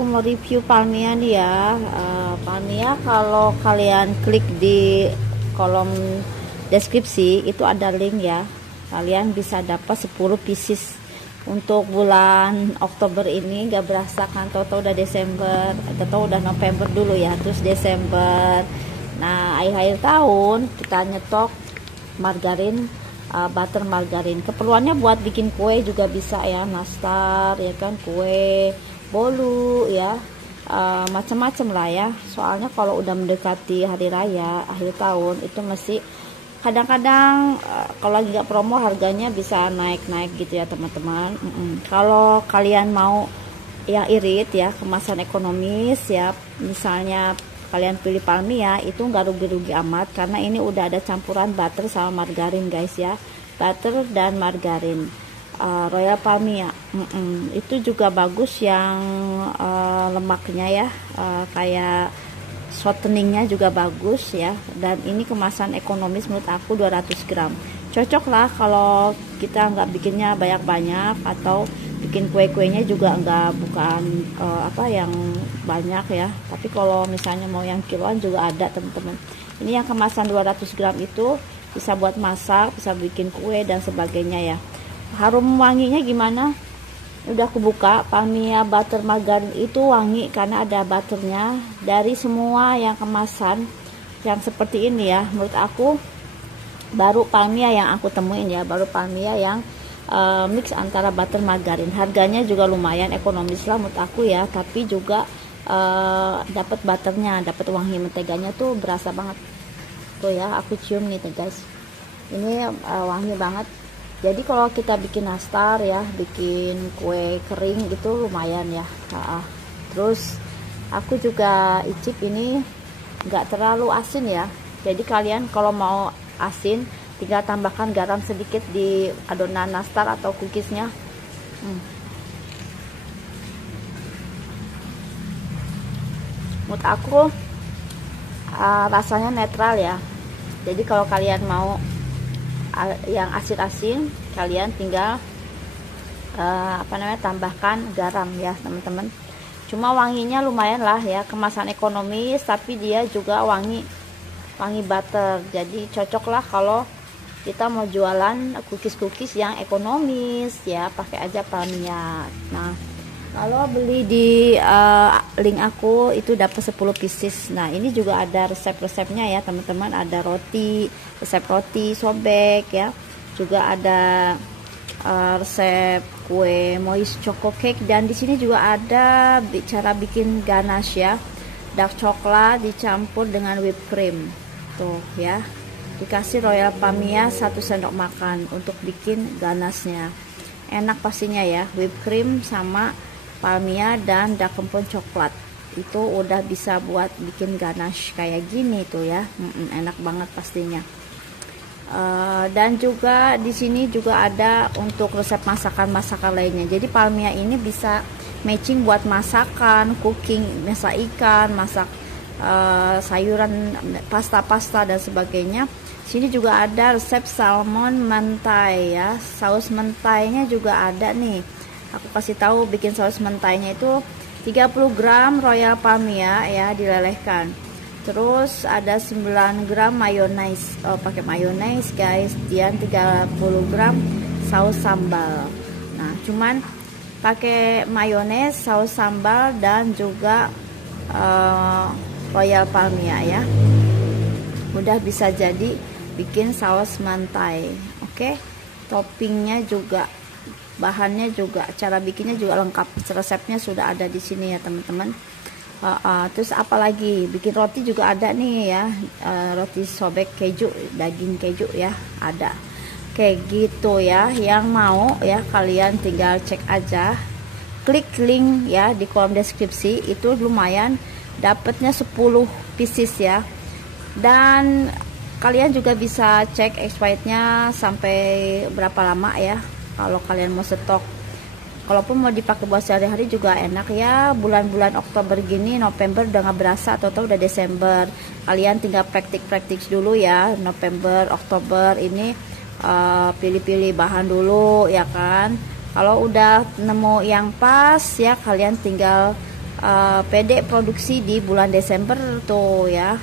aku mau review palmia nih ya. Palmia kalau kalian klik di kolom deskripsi itu ada link ya. Kalian bisa dapat 10 pieces untuk bulan Oktober ini. Gak berasa kan, tau-tau udah Desember, tau-tau udah November dulu ya, terus Desember. Nah, akhir tahun kita nyetok margarin, butter margarin. Keperluannya buat bikin kue juga bisa ya, nastar ya kan, kue bolu ya, macam-macam lah ya. Soalnya kalau udah mendekati hari raya akhir tahun itu mesti kadang-kadang kalau lagi nggak promo harganya bisa naik-naik gitu ya teman-teman. Kalau kalian mau yang irit ya, kemasan ekonomis ya, misalnya kalian pilih palmia, itu nggak rugi-rugi amat karena ini udah ada campuran butter sama margarin guys ya, butter dan margarin. Royal palmia itu juga bagus yang lemaknya ya, kayak shorteningnya juga bagus ya, dan ini kemasan ekonomis menurut aku 200 gram cocok lah kalau kita nggak bikinnya banyak-banyak atau bikin kue-kuenya juga bukan yang banyak ya. Tapi kalau misalnya mau yang kiloan juga ada teman-teman. Ini yang kemasan 200 gram itu bisa buat masak, bisa bikin kue dan sebagainya ya. Harum wanginya gimana? Udah aku buka, palmia butter margarin itu wangi karena ada butternya. Dari semua yang kemasan yang seperti ini ya, menurut aku baru palmia yang aku temuin ya, baru palmia yang mix antara butter margarin. Harganya juga lumayan ekonomis lah menurut aku ya, tapi juga dapat butternya, dapat wangi menteganya tuh berasa banget tuh ya. Aku cium nih guys, ini wangi banget. Jadi kalau kita bikin nastar ya, bikin kue kering gitu lumayan ya. Terus aku juga icip, ini nggak terlalu asin ya. Jadi kalian kalau mau asin tinggal tambahkan garam sedikit di adonan nastar atau cookiesnya. Menurut aku rasanya netral ya. Jadi kalau kalian mau yang asin-asin, kalian tinggal tambahkan garam ya teman-teman. Cuma wanginya lumayan lah ya, kemasan ekonomis tapi dia juga wangi butter. Jadi cocok lah kalau kita mau jualan cookies yang ekonomis ya, pakai aja palmia. Nah, kalau beli di link aku itu dapat 10 pieces. Nah, ini juga ada resep-resepnya ya teman-teman. Ada resep roti sobek ya. Juga ada resep kue moist choco cake, dan di sini juga ada cara bikin ganache ya. Dark coklat dicampur dengan whipped cream. Tuh ya. Dikasih royal palmia 1 sendok makan untuk bikin ganasnya. Enak pastinya ya, whipped cream sama palmia dan dark compound coklat. Itu udah bisa buat bikin ganache kayak gini tuh ya. Enak banget pastinya. Dan juga di sini juga ada untuk resep masakan lainnya. Jadi palmia ini bisa matching buat masakan, cooking, masak ikan, masak sayuran, pasta dan sebagainya. Sini juga ada resep salmon mentai ya. Saus mentainya juga ada nih. Aku kasih tahu bikin saus mentainya itu 30 gram royal palmia ya, dilelehkan. Terus ada 9 gram mayonnaise. Pakai mayonnaise guys. Dan 30 gram saus sambal. Nah, cuman pakai mayonnaise, saus sambal dan juga royal palmia ya. Udah bisa jadi bikin saus mentai. Oke. Toppingnya juga, bahannya juga, cara bikinnya juga lengkap. Resepnya sudah ada di sini ya teman-teman. Terus apalagi bikin roti juga ada nih ya, roti sobek keju, daging keju ya ada. Kayak gitu ya. Yang mau ya kalian tinggal cek aja, klik link ya di kolom deskripsi. Itu lumayan, dapatnya 10 pieces ya. Dan kalian juga bisa cek expirednya sampai berapa lama ya kalau kalian mau stok. Kalaupun mau dipakai buat sehari-hari juga enak ya. Bulan-bulan Oktober gini, November udah nggak berasa, atau udah Desember. Kalian tinggal praktik dulu ya. November, Oktober ini pilih-pilih bahan dulu ya kan. Kalau udah nemu yang pas ya, kalian tinggal pede produksi di bulan Desember tuh ya.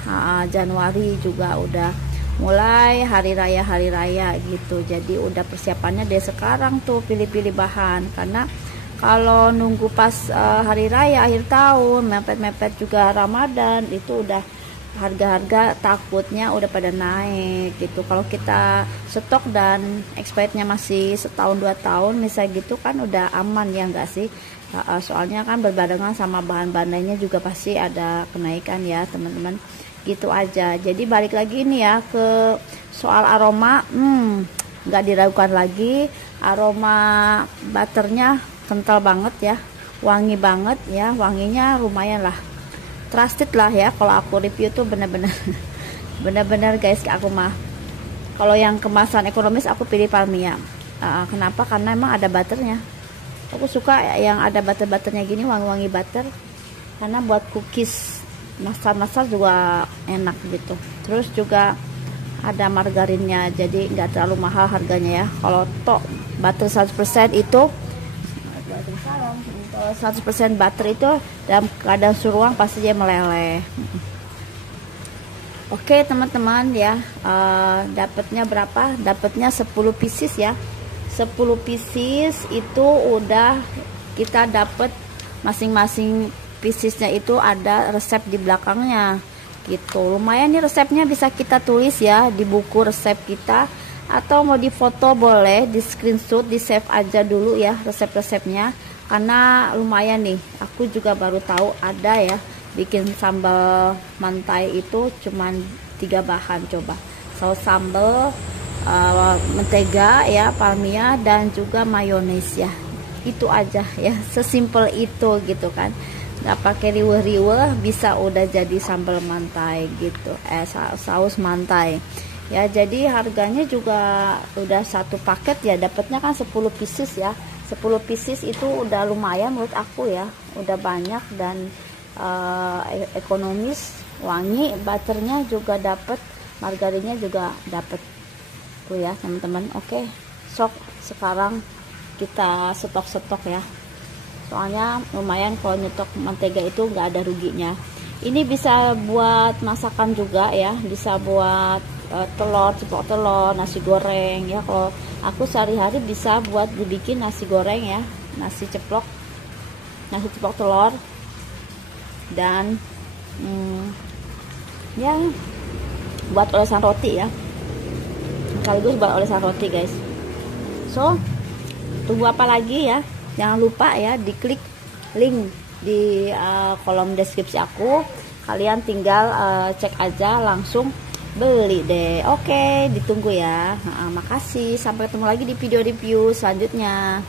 Januari juga udah mulai hari raya gitu. Jadi udah persiapannya dari sekarang tuh pilih-pilih bahan, karena kalau nunggu pas hari raya akhir tahun, mepet-mepet juga Ramadan, itu udah harga-harga takutnya udah pada naik gitu. Kalau kita stok dan expirednya masih setahun 2 tahun misalnya gitu kan udah aman ya enggak sih? Soalnya kan berbarengan sama bahan-bahan lainnya juga pasti ada kenaikan ya teman-teman. Gitu aja. Jadi balik lagi nih ya ke soal aroma, nggak diragukan lagi, aroma butternya kental banget ya, wangi banget ya, wanginya lumayan lah, trusted lah ya. Kalau aku review tuh bener-bener bener-bener guys, aku mah kalau yang kemasan ekonomis aku pilih Palmia. Kenapa? Karena emang ada butternya. Aku suka yang ada butter-butternya gini, wangi-wangi butter, karena buat cookies masak-masak juga enak gitu. Terus juga ada margarinnya, jadi nggak terlalu mahal harganya ya. Kalau tok butter 100% itu 100% butter itu dalam keadaan suruh pasti dia meleleh. Oke teman-teman ya, dapatnya berapa? Dapatnya 10 pieces ya. 10 pieces itu udah kita dapat, masing-masing piecesnya itu ada resep di belakangnya gitu. Lumayan nih resepnya, bisa kita tulis ya di buku resep kita, atau mau di foto boleh, di screenshot, di save aja dulu ya resep-resepnya, karena lumayan nih. Aku juga baru tahu ada ya bikin sambal mantai itu cuman 3 bahan. Coba saus sambal, mentega ya, Palmia, dan juga mayones ya. Itu aja ya, sesimpel itu gitu kan, nggak pakai riweh-riweh, bisa udah jadi sambal mantai gitu, saus mantai ya. Jadi harganya juga udah satu paket ya, dapatnya kan 10 pieces ya. 10 pieces itu udah lumayan menurut aku ya, udah banyak dan ekonomis, wangi, butternya juga dapat, margarinnya juga dapat tuh ya teman-teman. Oke, sok sekarang kita stok ya, soalnya lumayan kalau nyetok mentega itu nggak ada ruginya. Ini bisa buat masakan juga ya, bisa buat telur, ceplok telur, nasi goreng ya. Kalau aku sehari-hari bisa buat dibikin nasi goreng ya, nasi ceplok telur, dan ya buat olesan roti ya, sekaligus buat olesan roti guys. So tunggu apa lagi ya, jangan lupa ya diklik link di kolom deskripsi aku, kalian tinggal cek aja langsung beli deh. Oke, ditunggu ya. Makasih, sampai ketemu lagi di video review selanjutnya.